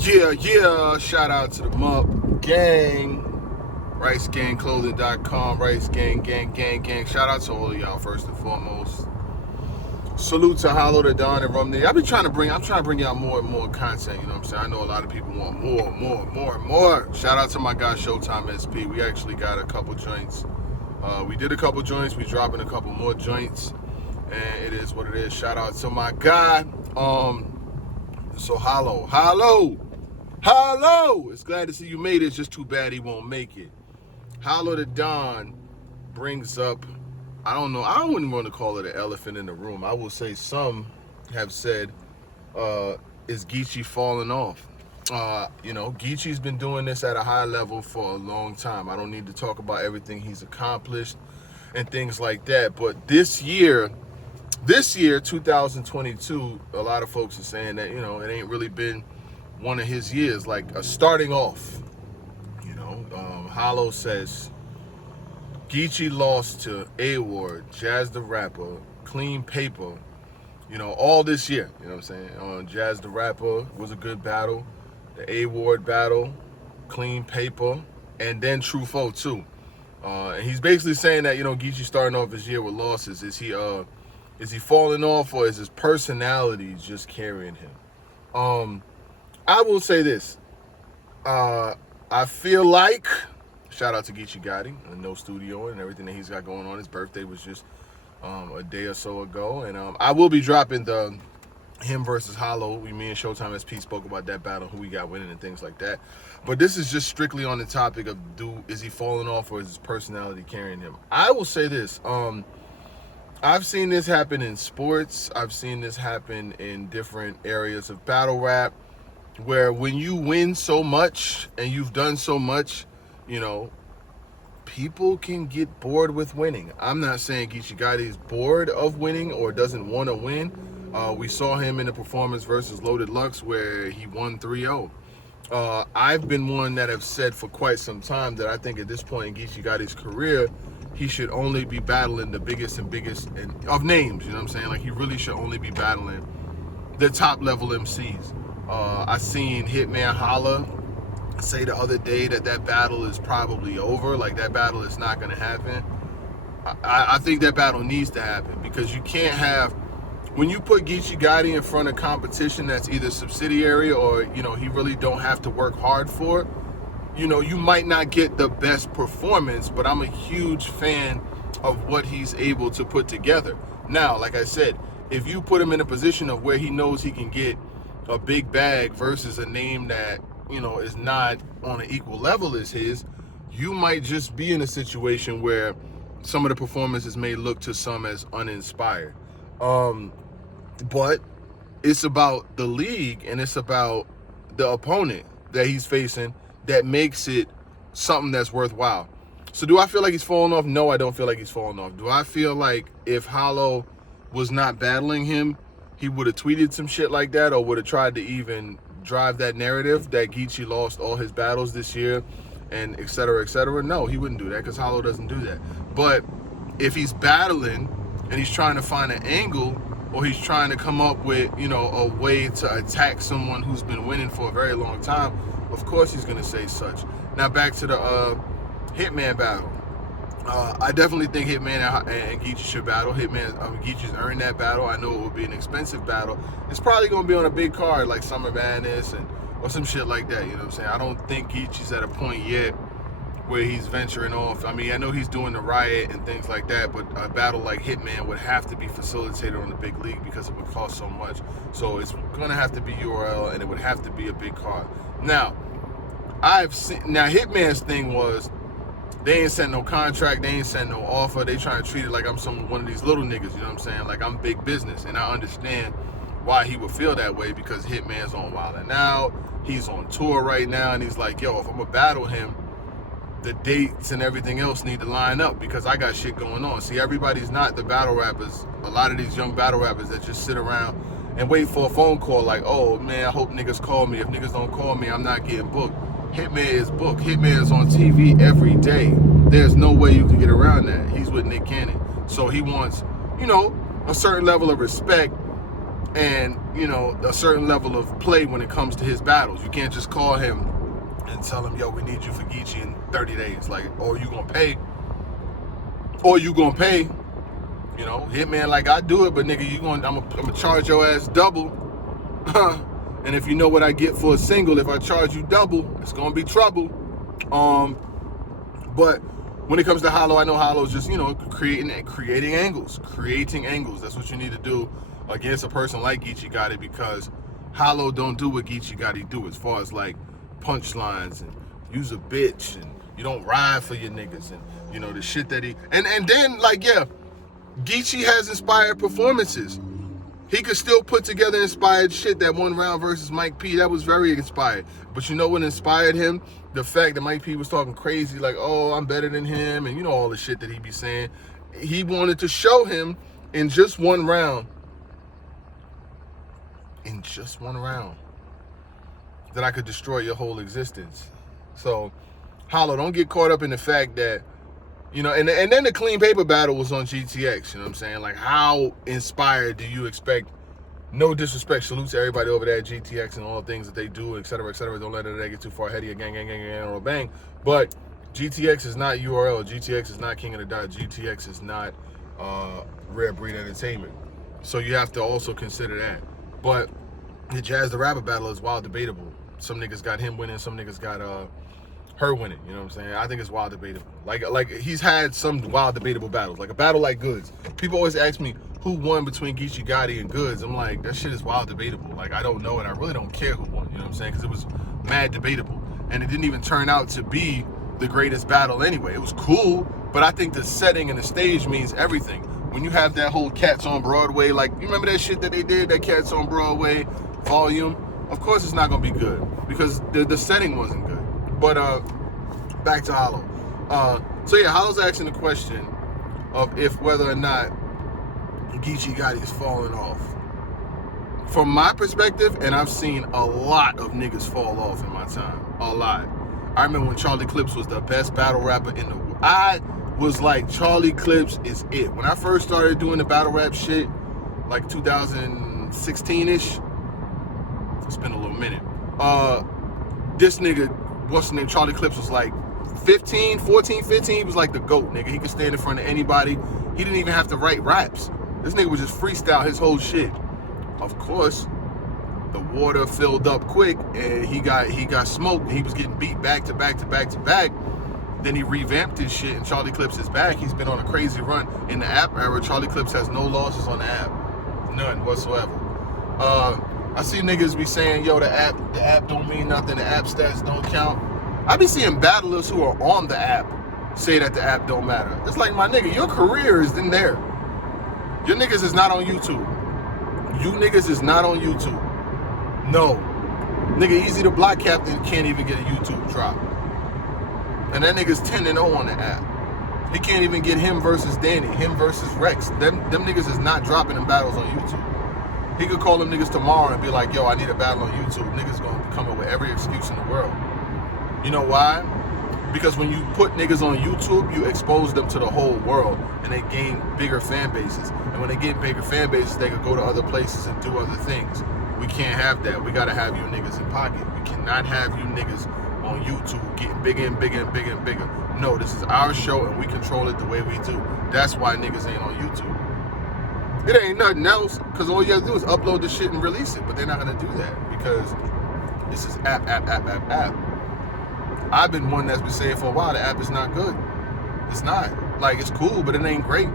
Yeah. Shout out to the Mup Gang. RiceGangClothing.com. Rice Gang. Shout out to all of y'all first and foremost. Salute to Hollow, to Don, and Rumney. I'm trying to bring y'all more and more content. You know what I'm saying? I know a lot of people want more. Shout out to my guy Showtime SP. We actually got a couple joints. We did a couple joints. We dropping a couple more joints, and it is what it is. Shout out to my guy. So Hollow. It's glad to see you made it. It's just too bad he won't make it. Hollow to Don brings up, I don't know, I wouldn't want to call it an elephant in the room. I will say some have said, is Geechi falling off? Geechi's been doing this at a high level for a long time. I don't need to talk about everything he's accomplished and things like that. But this year, 2022, a lot of folks are saying that, it ain't really been one of his years, like starting off. Hollow says Geechi lost to A-Ward, Jazz the Rapper, Clean Paper, all this year. You know what I'm saying? Jazz the Rapper was a good battle. The A-Ward battle, Clean Paper, and then True Foe too. And he's basically saying that, Geechi starting off his year with losses. Is he falling off, or is his personality just carrying him? I will say this. I feel like, shout out to Geechi Gotti and No Studio and everything that he's got going on. His birthday was just a day or so ago. And I will be dropping the him versus Hollow. Me and Showtime SP spoke about that battle, who we got winning and things like that. But this is just strictly on the topic of is he falling off, or is his personality carrying him? I will say this. I've seen this happen in sports. I've seen this happen in different areas of battle rap, where when you win so much and you've done so much, people can get bored with winning. I'm not saying Geechi Gotti is bored of winning or doesn't want to win. We saw him in the performance versus Loaded Lux where he won 3-0. I've been one that have said for quite some time that I think at this point in Geechi Gotti's career, he should only be battling the biggest of names. You know what I'm saying? Like, he really should only be battling the top level MCs. I seen Hitman Holla say the other day that battle is probably over. Like, that battle is not going to happen. I think that battle needs to happen, because you can't have, when you put Geechi Gotti in front of competition that's either subsidiary or, he really don't have to work hard for, you might not get the best performance, but I'm a huge fan of what he's able to put together. Now, like I said, if you put him in a position of where he knows he can get a big bag versus a name that, is not on an equal level as his, you might just be in a situation where some of the performances may look to some as uninspired. But it's about the league and it's about the opponent that he's facing that makes it something that's worthwhile. So do I feel like he's falling off? No, I don't feel like he's falling off. Do I feel like if Hollow was not battling him, he would have tweeted some shit like that, or would have tried to even drive that narrative that Geechi lost all his battles this year and et cetera, et cetera? No, he wouldn't do that, because Hollow doesn't do that. But if he's battling and he's trying to find an angle, or he's trying to come up with, a way to attack someone who's been winning for a very long time, of course he's going to say such. Now back to the Hitman battle. I definitely think Hitman and Geechi should battle. Geechi's earned that battle. I know it would be an expensive battle. It's probably going to be on a big card like Summer Madness or some shit like that. You know what I'm saying? I don't think Geechi's at a point yet where he's venturing off. I mean, I know he's doing the Riot and things like that, but a battle like Hitman would have to be facilitated on the big league because it would cost so much. So it's going to have to be URL, and it would have to be a big card. Now, Hitman's thing was, they ain't sent no contract, they ain't sent no offer, they trying to treat it like I'm one of these little niggas, you know what I'm saying? Like, I'm big business, and I understand why he would feel that way, because Hitman's on Wild 'N Out, he's on tour right now, and he's like, yo, if I'm gonna battle him, the dates and everything else need to line up, because I got shit going on. See, everybody's not the battle rappers. A lot of these young battle rappers that just sit around and wait for a phone call like, oh man, I hope niggas call me. If niggas don't call me, I'm not getting booked. Hitman is booked. Hitman is on TV every day. There's no way you can get around that. He's with Nick Cannon. So he wants, a certain level of respect and, you know, a certain level of play when it comes to his battles. You can't just call him and tell him, yo, we need you for Geechi in 30 days. Like, or you gonna pay. You know, Hitman, like, I do it, but nigga, I'm gonna charge your ass double. And if you know what I get for a single, if I charge you double, it's gonna be trouble. But when it comes to Hollow, I know Hollow's just, you know, creating angles. That's what you need to do against a person like Geechi Gotti, because Hollow don't do what Geechi Gotti do as far as like punchlines and use a bitch and you don't ride for your niggas and, you know, the shit that he and then, like, yeah, Geechi has inspired performances. He could still put together inspired shit. That one round versus Mike P, that was very inspired. But you know what inspired him? The fact that Mike P was talking crazy, like, oh, I'm better than him, and you know all the shit that he be saying. He wanted to show him in just one round, that I could destroy your whole existence. So, Hollow, don't get caught up in the fact that, you know, and then the clean paper battle was on GTX, you know what I'm saying? Like, how inspired do you expect? No disrespect, salute to everybody over there at GTX and all the things that they do, et cetera, et cetera. Don't let it get too far ahead of you, gang, or bang. But GTX is not URL. GTX is not King of the Dot. GTX is not Rare Breed Entertainment. So you have to also consider that. But the Jazz the Rapper battle is wild debatable. Some niggas got him winning, some niggas got her winning, you know what I'm saying? I think it's wild debatable. Like he's had some wild debatable battles, like a battle like Goods. People always ask me who won between Geechi Gotti and Goods. I'm like, that shit is wild debatable. Like, I don't know, and I really don't care who won, you know what I'm saying? Because it was mad debatable, and it didn't even turn out to be the greatest battle anyway. It was cool, but I think the setting and the stage means everything. When you have that whole Cats on Broadway, like, you remember that shit that they did, that Cats on Broadway volume? Of course it's not gonna be good because the setting wasn't good. But back to Hollow. So yeah, Hollow's asking the question of if whether or not Geechi Gotti is falling off. From my perspective, and I've seen a lot of niggas fall off in my time. A lot. I remember when Charlie Clips was the best battle rapper in the world. I was like, Charlie Clips is it. When I first started doing the battle rap shit, like 2016-ish, it's been a little minute. This nigga, what's the name? Charlie Clips was like 14, 15. He was like the GOAT, nigga. He could stand in front of anybody. He didn't even have to write raps. This nigga would just freestyle his whole shit. Of course, the water filled up quick and he got smoked. He was getting beat back to back to back to back. Then he revamped his shit and Charlie Clips is back. He's been on a crazy run. In the app era, Charlie Clips has no losses on the app. None whatsoever. I see niggas be saying, yo, the app don't mean nothing, the app stats don't count. I be seeing battlers who are on the app say that the app don't matter. It's like, my nigga, your career is in there. Your niggas is not on YouTube. You niggas is not on YouTube. No. Nigga, Easy the Block Captain can't even get a YouTube drop. And that nigga's 10-0 on the app. He can't even get him versus Danny, him versus Rex. Them niggas is not dropping them battles on YouTube. He could call them niggas tomorrow and be like, yo, I need a battle on YouTube. Niggas gonna come up with every excuse in the world. You know why? Because when you put niggas on YouTube, you expose them to the whole world and they gain bigger fan bases. And when they get bigger fan bases, they could go to other places and do other things. We can't have that. We gotta have you niggas in pocket. We cannot have you niggas on YouTube getting bigger and bigger and bigger and bigger. No, this is our show and we control it the way we do. That's why niggas ain't on YouTube. It ain't nothing else, because all you have to do is upload the shit and release it, but they're not going to do that, because this is app. I've been one that's been saying for a while, the app is not good. It's not. Like, it's cool, but it ain't great.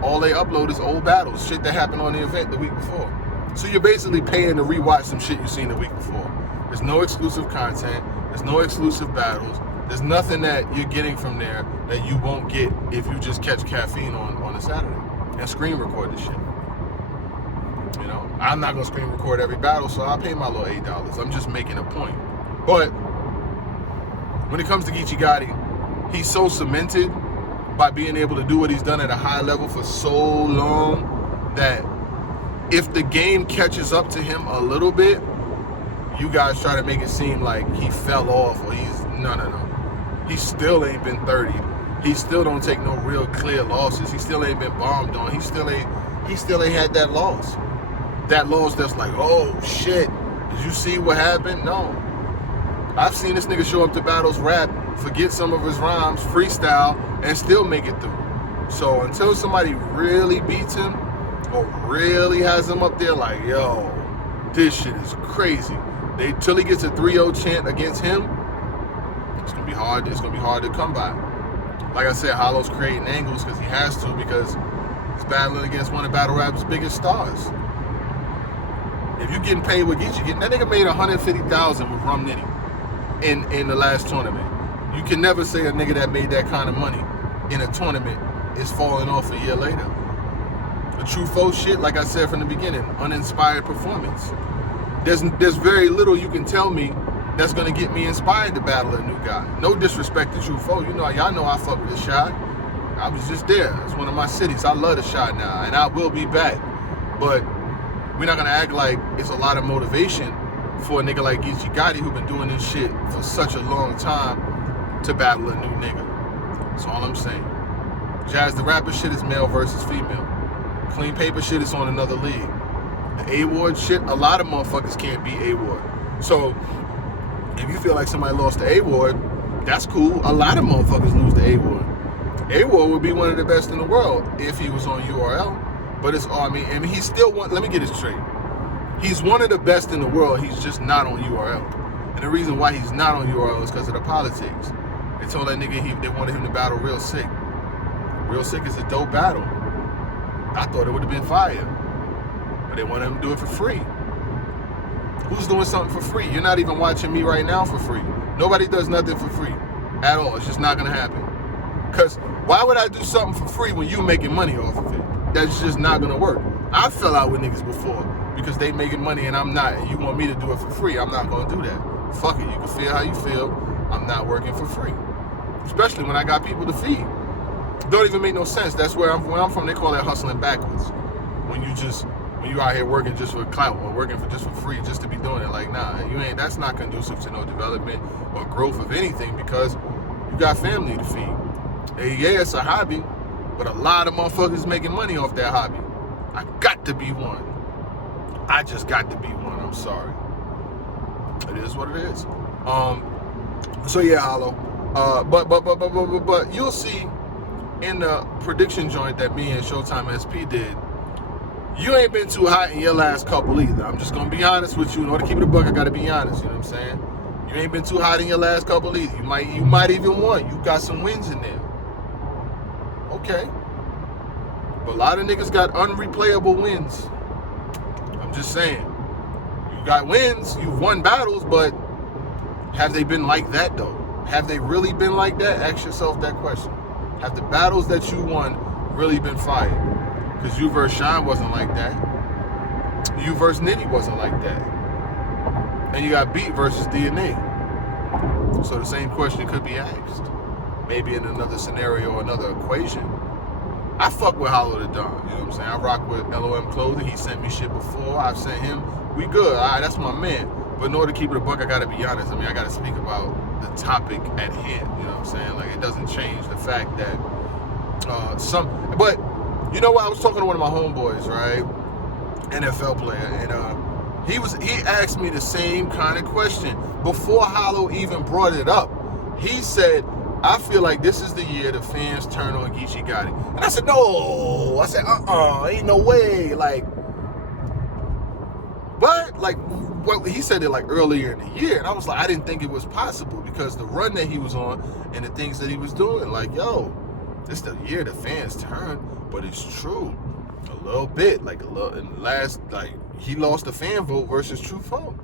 All they upload is old battles, shit that happened on the event the week before. So you're basically paying to rewatch some shit you seen the week before. There's no exclusive content, there's no exclusive battles, there's nothing that you're getting from there that you won't get if you just catch Caffeine on a Saturday and screen record this shit. You know, I'm not gonna screen record every battle, so I'll pay my little $8. I'm just making a point. But when it comes to Geechi Gotti, he's so cemented by being able to do what he's done at a high level for so long that if the game catches up to him a little bit, you guys try to make it seem like he fell off or he's no. He still ain't been 30. He still don't take no real clear losses. He still ain't been bombed on. He still ain't had that loss. that loss that's like, oh shit, did you see what happened? No. I've seen this nigga show up to battles, rap, forget some of his rhymes, freestyle, and still make it through. So until somebody really beats him or really has him up there like, yo, this shit is crazy, till he gets a 3-0 chant against him, it's gonna be hard. It's gonna be hard to come by. Like I said, Hollow's creating angles because he has to, because he's battling against one of battle rap's biggest stars. If you getting paid with Geechi, that nigga made $150,000 with Rum Nitty in the last tournament. You can never say a nigga that made that kind of money in a tournament is falling off a year later. The true faux shit, like I said from the beginning, uninspired performance. There's very little you can tell me that's gonna get me inspired to battle a new guy. No disrespect to True Foe. You know, y'all know I fuck with the shot. I was just there. It's one of my cities. I love the shot now, and I will be back. But we're not gonna act like it's a lot of motivation for a nigga like Geechi Gotti, who been doing this shit for such a long time, to battle a new nigga. That's all I'm saying. Jazz the Rapper shit is male versus female. Clean Paper shit is on another league. The A-Ward shit, a lot of motherfuckers can't beat A-Ward. So if you feel like somebody lost to A-Ward, that's cool. A lot of motherfuckers lose to A-Ward. A-Ward would be one of the best in the world if he was on URL. But it's all, I mean, he's still one. Let me get it straight. He's one of the best in the world. He's just not on URL. And the reason why he's not on URL is because of the politics. They told that nigga they wanted him to battle Real Sick. Real Sick is a dope battle. I thought it would have been fire. But they wanted him to do it for free. Who's doing something for free? You're not even watching me right now for free. Nobody does nothing for free at all. It's just not going to happen. Because why would I do something for free when you making money off of it? That's just not going to work. I fell out with niggas before because they making money and I'm not. And you want me to do it for free. I'm not going to do that. Fuck it. You can feel how you feel. I'm not working for free. Especially when I got people to feed. Don't even make no sense. That's where I'm from. They call it hustling backwards. When you out here working just for clout or working just for free just to be doing it. Like, nah, you ain't. That's not conducive to no development or growth of anything because you got family to feed. And yeah, it's a hobby, but a lot of motherfuckers making money off that hobby. I got to be one. I just got to be one. I'm sorry. It is what it is. So yeah, Hollow. But you'll see in the prediction joint that me and Showtime SP did, you ain't been too hot in your last couple either. I'm just gonna be honest with you. In order to keep it a buck, I gotta be honest. You know what I'm saying? You ain't been too hot in your last couple either. You might even won. You got some wins in there. Okay. But a lot of niggas got unreplayable wins. I'm just saying. You got wins, you've won battles, but have they been like that though? Have they really been like that? Ask yourself that question. Have the battles that you won really been fire? Because you versus Shine wasn't like that. You versus Nitty wasn't like that. And you got Beat versus DNA. So the same question could be asked. Maybe in another scenario or another equation. I fuck with Hollow the Don. You know what I'm saying? I rock with LOM Clothing. He sent me shit before. I've sent him. We good. All right, that's my man. But in order to keep it a buck, I got to be honest. I mean, I got to speak about the topic at hand. You know what I'm saying? Like, it doesn't change the fact that But you know what? I was talking to one of my homeboys, right? NFL player, and he asked me the same kind of question before Hollow even brought it up. He said, I feel like this is the year the fans turn on Geechi Gotti. And I said, no. I said, ain't no way. Like, but like, well, he said it like earlier in the year, and I was like, I didn't think it was possible because the run that he was on and the things that he was doing, like, yo, this the year the fans turn. But it's true, a little bit, like a little. In the last, like, he lost the fan vote versus True Foe.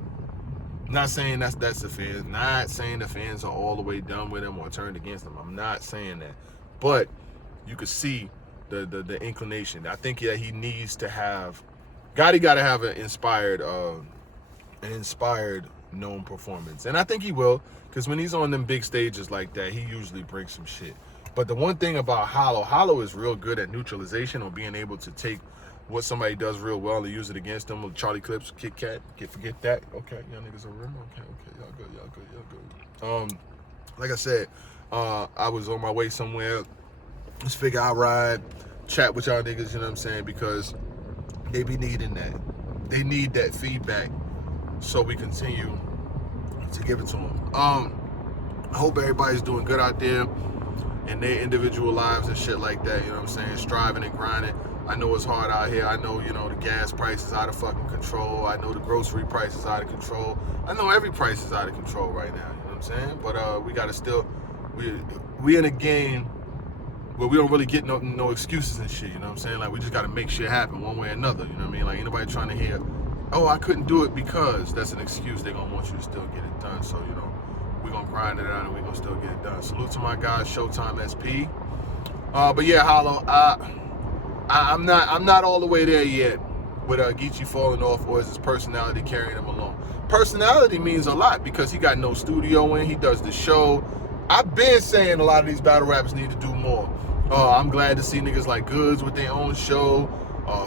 Not saying that's the fans. Not saying the fans are all the way done with him or turned against him. I'm not saying that, but you could see the inclination. I think he needs to have. Gotti got to have an inspired known performance, and I think he will, because when he's on them big stages like that, he usually brings some shit. But the one thing about Hollow is real good at neutralization or being able to take what somebody does real well and use it against them. Charlie Clips, Kit Kat, forget that. Okay, y'all niggas are real. Okay, y'all good. Like I said, I was on my way somewhere. Let's figure out ride, chat with y'all niggas, you know what I'm saying? Because they be needing that. they need that feedback so we continue to give it to them. I hope everybody's doing good out there in their individual lives and shit like that, you know what I'm saying? Striving and grinding. I know it's hard out here. I know, the gas price is out of fucking control. I know the grocery price is out of control. I know every price is out of control right now, you know what I'm saying? But we gotta still, we in a game where we don't really get no excuses and shit, you know what I'm saying? Like, we just gotta make shit happen one way or another, you know what I mean? Like, anybody trying to hear, oh, I couldn't do it because, that's an excuse. They're gonna want you to still get it done. So, we're gonna grind it out and we're gonna still get it done. Salute to my guys, Showtime SP. But yeah, Hollow, I'm not all the way there yet with Geechi falling off, or is his personality carrying him along? Personality means a lot because he got no studio in, he does the show. I've been saying a lot of these battle rappers need to do more. I'm glad to see niggas like Goods with their own show.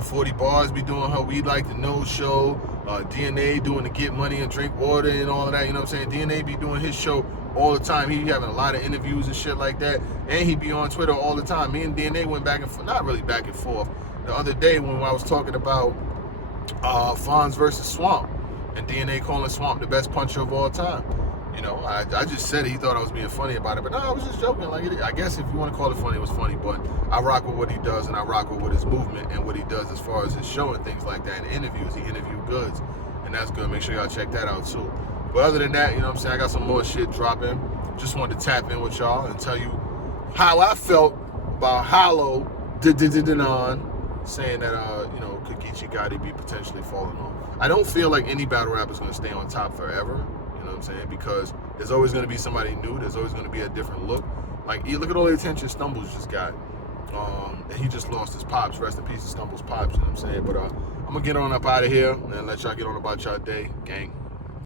40 Bars be doing her We Like to Know show. DNA doing the Get Money and Drink Water and all of that, you know what I'm saying? DNA be doing his show all the time. He having a lot of interviews and shit like that. And he be on Twitter all the time. Me and DNA went back and forth, not really back and forth. The other day when I was talking about Fonz versus Swamp, and DNA calling Swamp the best puncher of all time. I just said it. He thought I was being funny about it, but no, I was just joking. Like, I guess if you want to call it funny, it was funny. But I rock with what he does, and I rock with his movement and what he does as far as his show and things like that. And interviews, he interviewed Goods, and that's good. Make sure y'all check that out too. But other than that, you know what I'm saying, I got some more shit dropping. Just wanted to tap in with y'all and tell you how I felt about Hollow saying that could Geechi Gotti be potentially falling off. I don't feel like any battle rapper is going to stay on top forever. You know what I'm saying? Because there's always going to be somebody new. There's always going to be a different look. Like, look at all the attention Stumbles just got. And he just lost his pops. Rest in peace to Stumbles' pops, you know what I'm saying? But I'm going to get on up out of here and let y'all get on about y'all day. Gang.